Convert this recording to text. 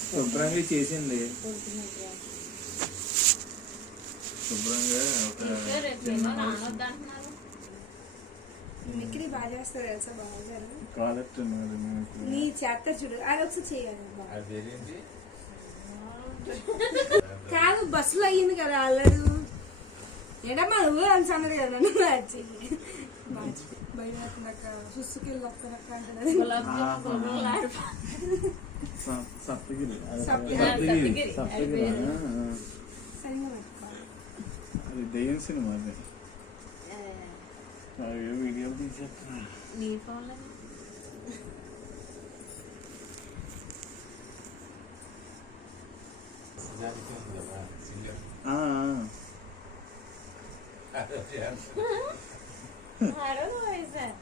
శుభ్రంగా చేసింది. శుభ్రంగా మిక్కిడి బాగా చేస్తారు తెలుసా బావగారు. కాలెట్టున్నారు నీ చేత చూడు అది ఒకసారి చేయాలి. కాదు బస్సులో అయ్యింది కదా ఆల్రెడీ. ఏడమ్మా నువ్వు అని అన్నది కదా నన్ను బయట సుసుకెళ్ళి వస్తానక్క అంటున్నది. సప్తగిరి సరిగా అది దెయ్యం సినిమా. అది video తీసేస్తున్నా. I don't know what is that.